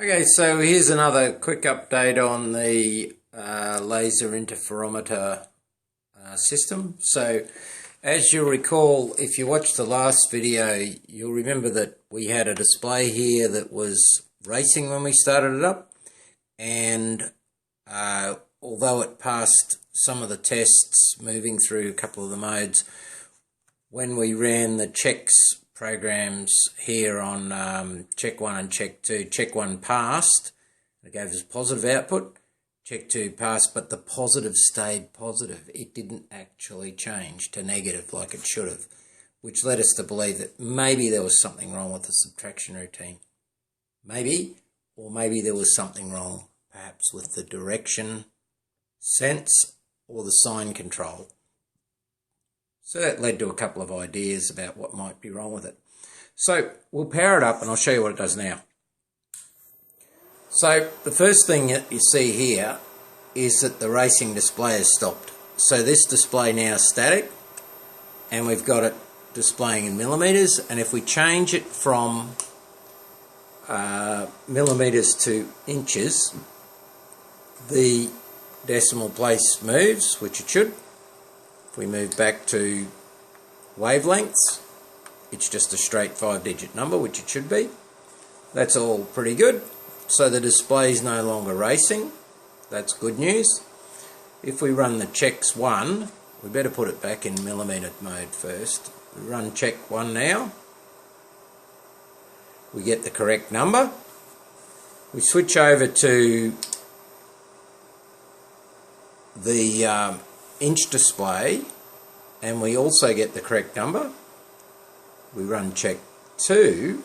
Okay, so here's another quick update on the laser interferometer system. So as you'll recall, if you watched the last video, you'll remember that we had a display here that was racing when we started it up, and although it passed some of the tests moving through a couple of the modes, when we ran the checks programs here on check 1 and check 2, check 1 passed, it gave us positive output, check 2 passed, but the positive stayed positive. It didn't actually change to negative like it should have, which led us to believe that maybe there was something wrong with the subtraction routine. Maybe, or maybe there was something wrong perhaps with the direction sense or the sign control. So that led to a couple of ideas about what might be wrong with it. So we'll power it up and I'll show you what it does now. So the first thing that you see here is that the racing display has stopped. So this display now is static and we've got it displaying in millimeters, and if we change it from millimeters to inches, the decimal place moves, which it should. If we move back to wavelengths, it's just a straight 5-digit number, which it should be. That's all pretty good. So the display is no longer racing. That's good news. If we run the checks 1, we better put it back in millimeter mode first. We run check 1 now. We get the correct number. We switch over to the inch display and we also get the correct number. We run check 2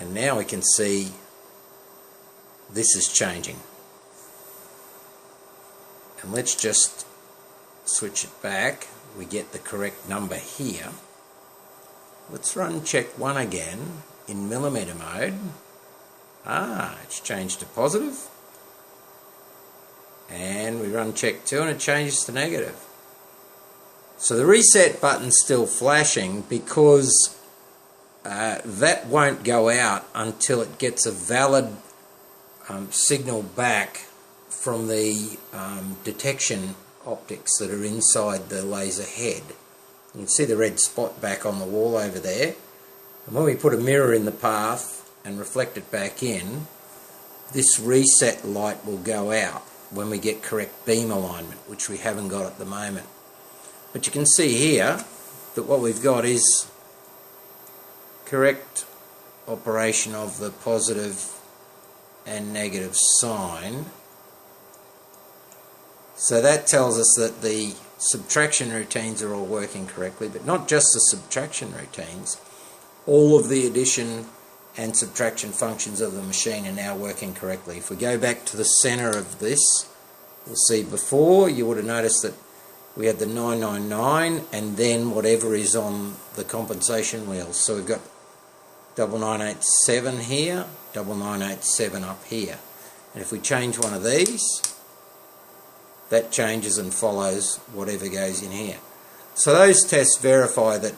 and now we can see this is changing. And let's just switch it back. We get the correct number here. Let's run check 1 again in millimeter mode. It's changed to positive. And we run check 2 and it changes to negative. So the reset button's still flashing because that won't go out until it gets a valid signal back from the detection optics that are inside the laser head. You can see the red spot back on the wall over there. And when we put a mirror in the path and reflect it back in, this reset light will go out when we get correct beam alignment, which we haven't got at the moment. But you can see here that what we've got is correct operation of the positive and negative sign. So that tells us that the subtraction routines are all working correctly, but not just the subtraction routines. All of the addition and subtraction functions of the machine are now working correctly. If we go back to the center of this, we'll see before you would have noticed that we had the 999 and then whatever is on the compensation wheels. So we've got 9987 here, 9987 up here. And if we change one of these, that changes and follows whatever goes in here. So those tests verify that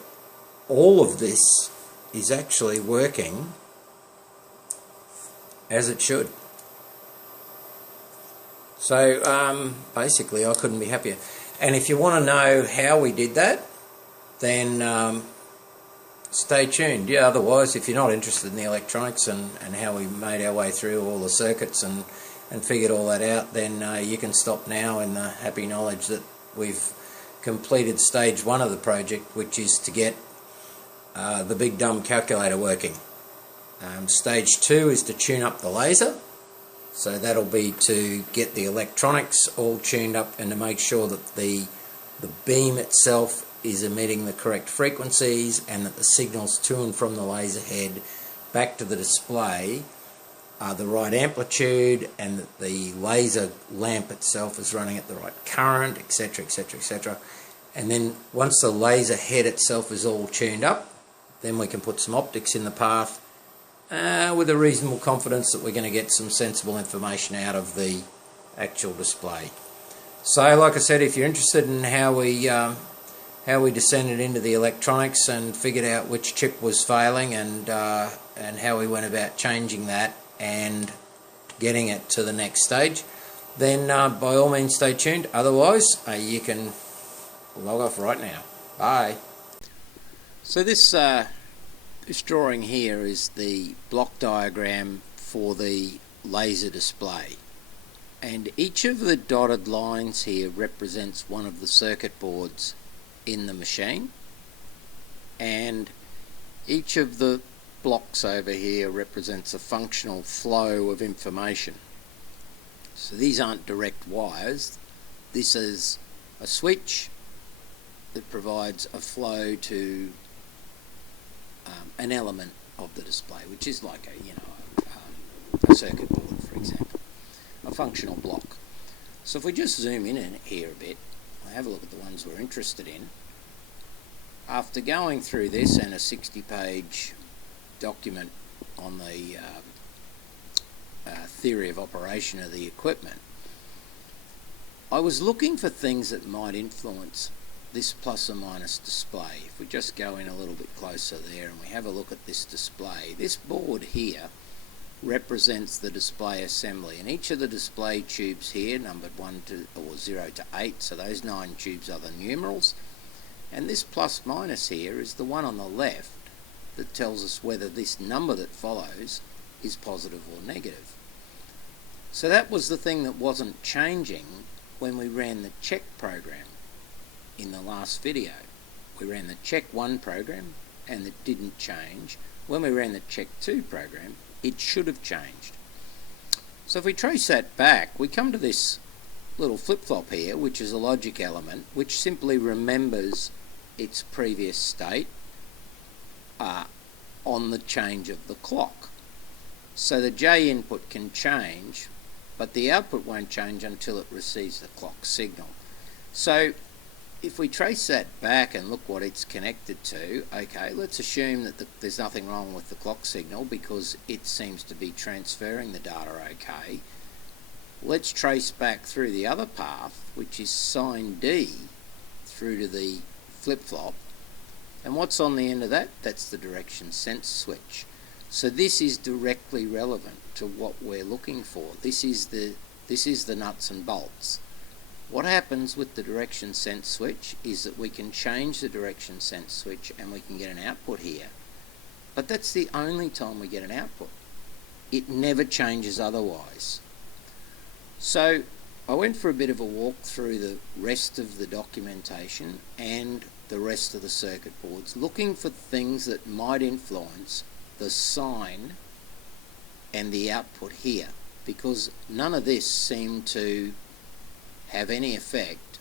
all of this is actually working as it should. So basically I couldn't be happier. And if you want to know how we did that, then stay tuned. Yeah, otherwise, if you're not interested in the electronics and how we made our way through all the circuits and figured all that out, then you can stop now in the happy knowledge that we've completed stage 1 of the project, which is to get the big dumb calculator working. Stage 2 is to tune up the laser, so that'll be to get the electronics all tuned up and to make sure that the beam itself is emitting the correct frequencies and that the signals to and from the laser head back to the display are the right amplitude and that the laser lamp itself is running at the right current, etc, etc, etc. And then once the laser head itself is all tuned up, then we can put some optics in the path with a reasonable confidence that we're going to get some sensible information out of the actual display. So like I said, if you're interested in how we descended into the electronics and figured out which chip was failing and and how we went about changing that and getting it to the next stage, then by all means stay tuned. Otherwise, you can log off right now. Bye. So this drawing here is the block diagram for the laser display, and each of the dotted lines here represents one of the circuit boards in the machine, and each of the blocks over here represents a functional flow of information. So these aren't direct wires. This is a switch that provides a flow to an element of the display, which is like a circuit board, for example, a functional block. So if we just zoom in here a bit, we'll have a look at the ones we're interested in. After going through this and a 60-page document on the theory of operation of the equipment, I was looking for things that might influence this plus or minus display. If we just go in a little bit closer there and we have a look at this display, this board here represents the display assembly, and each of the display tubes here, numbered 0 to 8, so those 9 tubes are the numerals, and this plus minus here is the one on the left that tells us whether this number that follows is positive or negative. So that was the thing that wasn't changing when we ran the check program in the last video. We ran the check 1 program and it didn't change. When we ran the check 2 program, it should have changed. So if we trace that back, we come to this little flip-flop here, which is a logic element, which simply remembers its previous state on the change of the clock. So the J input can change, but the output won't change until it receives the clock signal. So if we trace that back and look what it's connected to, okay, let's assume that there's nothing wrong with the clock signal because it seems to be transferring the data okay. Let's trace back through the other path, which is sine D, through to the flip-flop. And what's on the end of that? That's the direction sense switch. So this is directly relevant to what we're looking for. This is the nuts and bolts. What happens with the direction sense switch is that we can change the direction sense switch and we can get an output here. But that's the only time we get an output. It never changes otherwise. So I went for a bit of a walk through the rest of the documentation and the rest of the circuit boards, looking for things that might influence the sign and the output here, because none of this seemed to have any effect.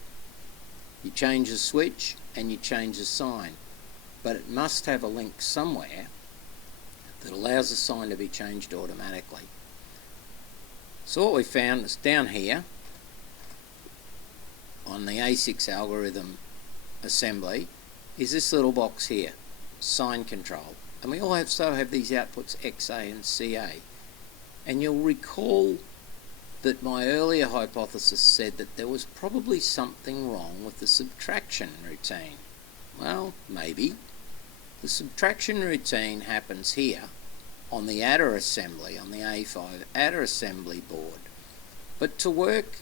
You change the switch and you change the sign, but it must have a link somewhere that allows the sign to be changed automatically. So what we found is down here on the A6 algorithm assembly is this little box here, sign control, and we also have these outputs XA and CA. And you'll recall that my earlier hypothesis said that there was probably something wrong with the subtraction routine. Well, maybe. The subtraction routine happens here on the adder assembly, on the A5 adder assembly board. But to work,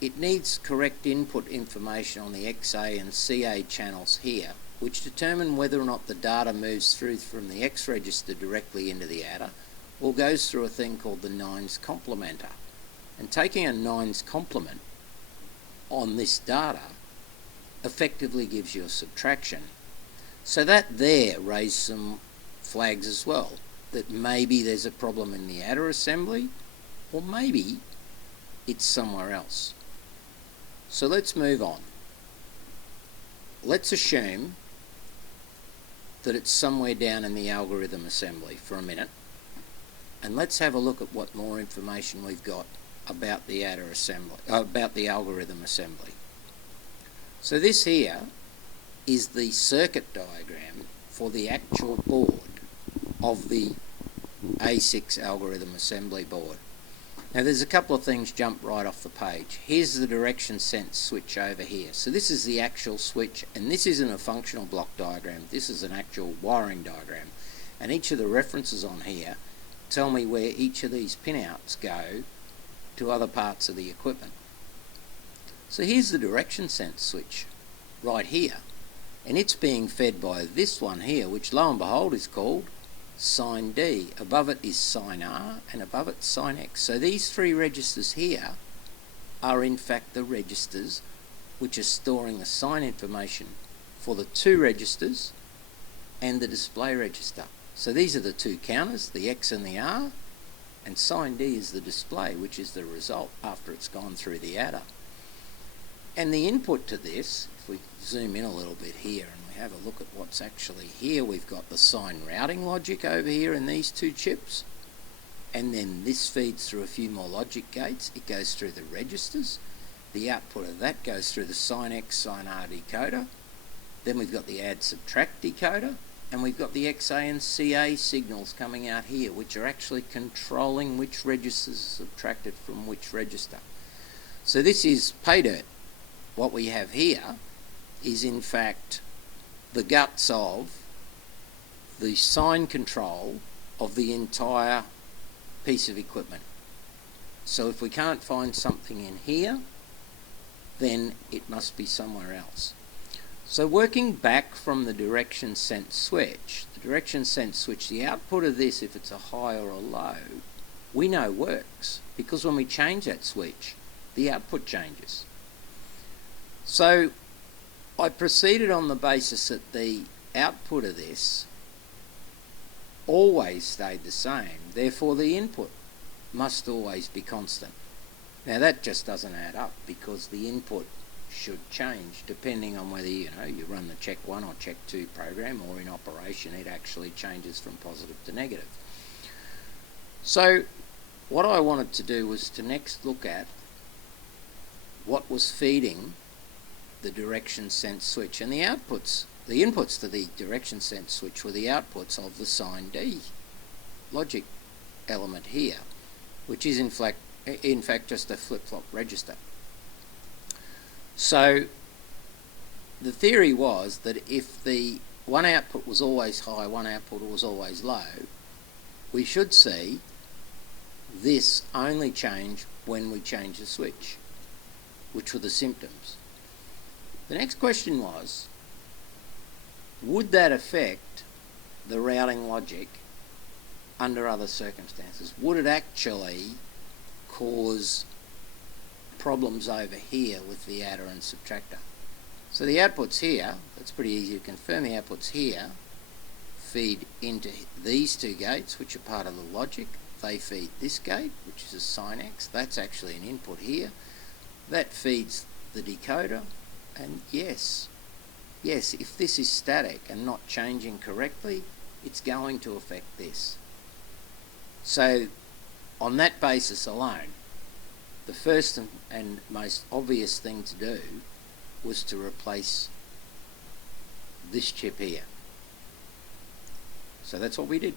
it needs correct input information on the XA and CA channels here, which determine whether or not the data moves through from the X register directly into the adder or goes through a thing called the nines complementer. And taking a nines complement on this data effectively gives you a subtraction. So that there raised some flags as well, that maybe there's a problem in the adder assembly, or maybe it's somewhere else. So let's move on. Let's assume that it's somewhere down in the algorithm assembly for a minute, and let's have a look at what more information we've got about the adder assembly, about the algorithm assembly. So this here is the circuit diagram for the actual board of the A6 algorithm assembly board. Now there's a couple of things jump right off the page. Here's the direction sense switch over here. So this is the actual switch, and this isn't a functional block diagram, this is an actual wiring diagram. and each of the references on here tell me where each of these pinouts go to other parts of the equipment. So here's the direction sense switch right here, and it's being fed by this one here, which lo and behold is called sine D. Above it is sine R, and above it sine X. So these three registers here are in fact the registers which are storing the sine information for the two registers and the display register. So these are the two counters, the X and the R, and sine D is the display, which is the result after it's gone through the adder. And the input to this, if we zoom in a little bit here and we have a look at what's actually here, we've got the sine routing logic over here in these two chips, and then this feeds through a few more logic gates. It goes through the registers. The output of that goes through the sine X, sine R decoder. Then we've got the add subtract decoder, and we've got the XA and CA signals coming out here, which are actually controlling which registers are subtracted from which register. So this is pay dirt. What we have here is in fact the guts of the sine control of the entire piece of equipment. So if we can't find something in here, then it must be somewhere else. So working back from the direction sense switch, the output of this, if it's a high or a low, we know works, because when we change that switch, the output changes. So I proceeded on the basis that the output of this always stayed the same, therefore the input must always be constant. Now that just doesn't add up, because the input should change depending on whether you run the check 1 or check 2 program, or in operation it actually changes from positive to negative. So what I wanted to do was to next look at what was feeding the direction sense switch, and the inputs to the direction sense switch were the outputs of the sine D logic element here, which is in fact just a flip-flop register. So the theory was that if the one output was always high, one output was always low, we should see this only change when we change the switch, which were the symptoms. The next question was, would that affect the routing logic under other circumstances? Would it actually cause problems over here with the adder and subtractor? So the outputs here, that's pretty easy to confirm, the outputs here feed into these two gates, which are part of the logic. They feed this gate, which is a sine X. That's actually an input here. That feeds the decoder. And yes, if this is static and not changing correctly, it's going to affect this. So on that basis alone, the first and most obvious thing to do was to replace this chip here. So that's what we did.